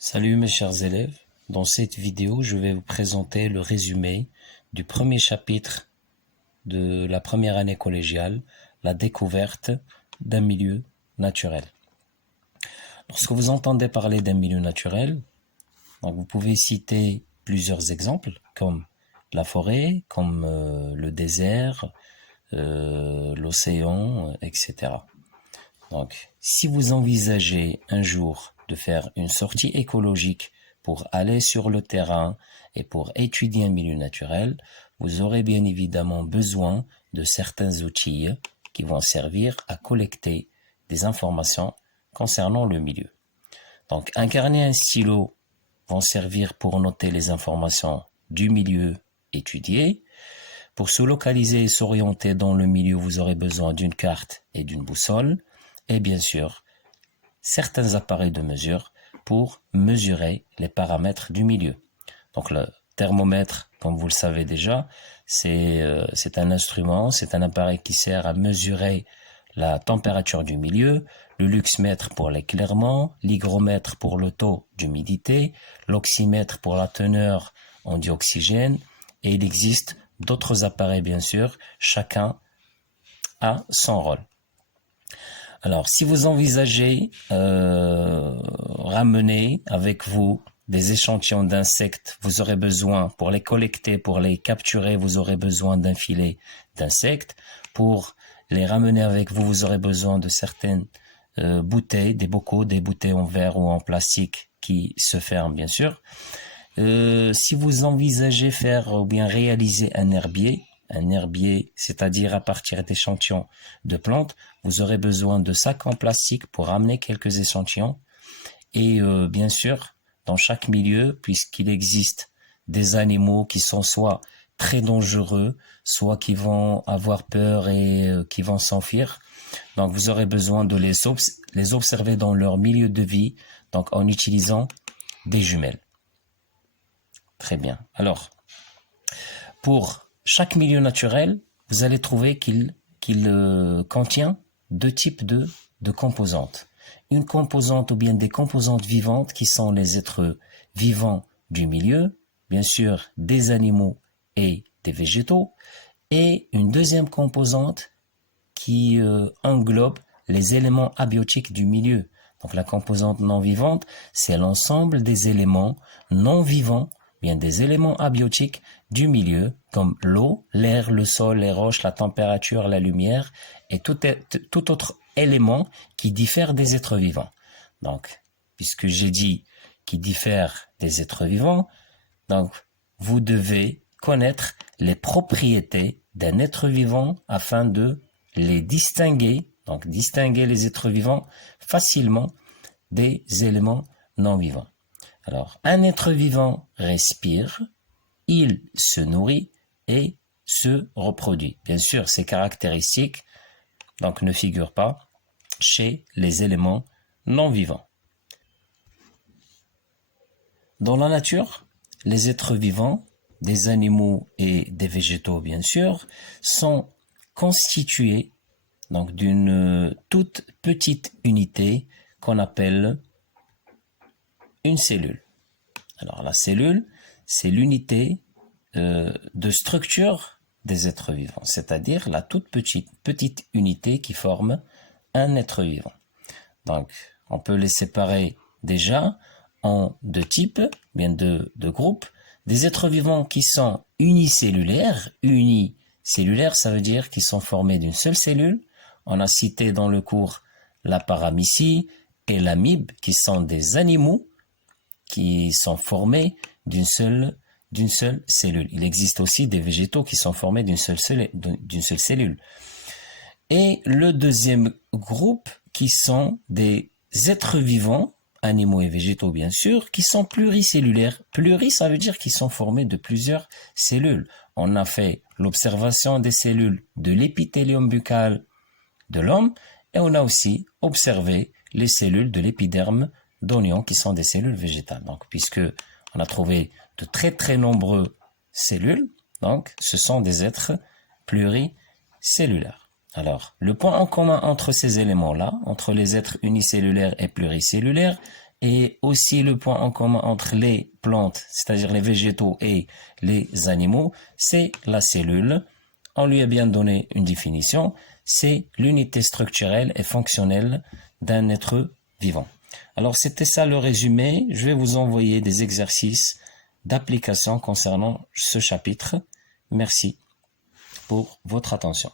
Salut mes chers élèves, dans cette vidéo je vais vous présenter le résumé du premier chapitre de la première année collégiale, la découverte d'un milieu naturel. Lorsque vous entendez parler d'un milieu naturel, donc vous pouvez citer plusieurs exemples comme la forêt, comme le désert, l'océan, etc. Donc, si vous envisagez un jour de faire une sortie écologique pour aller sur le terrain et pour étudier un milieu naturel, vous aurez bien évidemment besoin de certains outils qui vont servir à collecter des informations concernant le milieu. Donc, un carnet et un stylo vont servir pour noter les informations du milieu étudié. Pour se localiser et s'orienter dans le milieu, vous aurez besoin d'une carte et d'une boussole. Et bien sûr, certains appareils de mesure pour mesurer les paramètres du milieu. Donc le thermomètre, comme vous le savez déjà, c'est un instrument, c'est un appareil qui sert à mesurer la température du milieu, le luxmètre pour l'éclairement, l'hygromètre pour le taux d'humidité, l'oxymètre pour la teneur en dioxygène, et il existe d'autres appareils bien sûr, chacun a son rôle. Alors, si vous envisagez ramener avec vous des échantillons d'insectes, vous aurez besoin, pour les collecter, pour les capturer, vous aurez besoin d'un filet d'insectes. Pour les ramener avec vous, vous aurez besoin de certaines bouteilles, des bocaux, des bouteilles en verre ou en plastique qui se ferment, bien sûr. Si vous envisagez faire ou bien réaliser un herbier, c'est-à-dire à partir d'échantillons de plantes, vous aurez besoin de sacs en plastique pour ramener quelques échantillons. Et bien sûr, dans chaque milieu, puisqu'il existe des animaux qui sont soit très dangereux, soit qui vont avoir peur et qui vont s'enfuir, donc vous aurez besoin de les observer dans leur milieu de vie, donc en utilisant des jumelles. Très bien. Alors, pour chaque milieu naturel, vous allez trouver qu'il contient deux types de composantes. Une composante ou bien des composantes vivantes qui sont les êtres vivants du milieu, bien sûr des animaux et des végétaux, et une deuxième composante qui englobe les éléments abiotiques du milieu. Donc la composante non vivante, c'est l'ensemble des éléments non vivants, bien des éléments abiotiques du milieu, comme l'eau, l'air, le sol, les roches, la température, la lumière, et tout autre élément qui diffère des êtres vivants. Donc, puisque j'ai dit qui diffère des êtres vivants, donc vous devez connaître les propriétés d'un être vivant afin de les distinguer, donc distinguer les êtres vivants facilement des éléments non vivants. Alors, un être vivant respire, il se nourrit et se reproduit. Bien sûr, ces caractéristiques donc, ne figurent pas chez les éléments non vivants. Dans la nature, les êtres vivants, des animaux et des végétaux bien sûr, sont constitués donc d'une toute petite unité qu'on appelle une cellule. Alors la cellule, c'est l'unité de structure des êtres vivants, c'est-à-dire la toute petite unité qui forme un être vivant. Donc on peut les séparer déjà en deux types, bien deux groupes, des êtres vivants qui sont unicellulaires. Unicellulaires, ça veut dire qu'ils sont formés d'une seule cellule. On a cité dans le cours la paramécie et l'amibe, qui sont des animaux qui sont formés d'une seule cellule. Il existe aussi des végétaux qui sont formés d'une seule cellule. Et le deuxième groupe, qui sont des êtres vivants, animaux et végétaux bien sûr, qui sont pluricellulaires. Pluri, ça veut dire qu'ils sont formés de plusieurs cellules. On a fait l'observation des cellules de l'épithélium buccal de l'homme, et on a aussi observé les cellules de l'épiderme d'oignon, qui sont des cellules végétales. Donc, puisque on a trouvé de très très nombreuses cellules, donc ce sont des êtres pluricellulaires. Alors, le point en commun entre ces éléments-là, entre les êtres unicellulaires et pluricellulaires, Et aussi le point en commun entre les plantes, c'est-à-dire les végétaux et les animaux, c'est la cellule. On lui a bien donné une définition, c'est l'unité structurelle et fonctionnelle d'un être vivant. Alors c'était ça le résumé, je vais vous envoyer des exercices d'application concernant ce chapitre. Merci pour votre attention.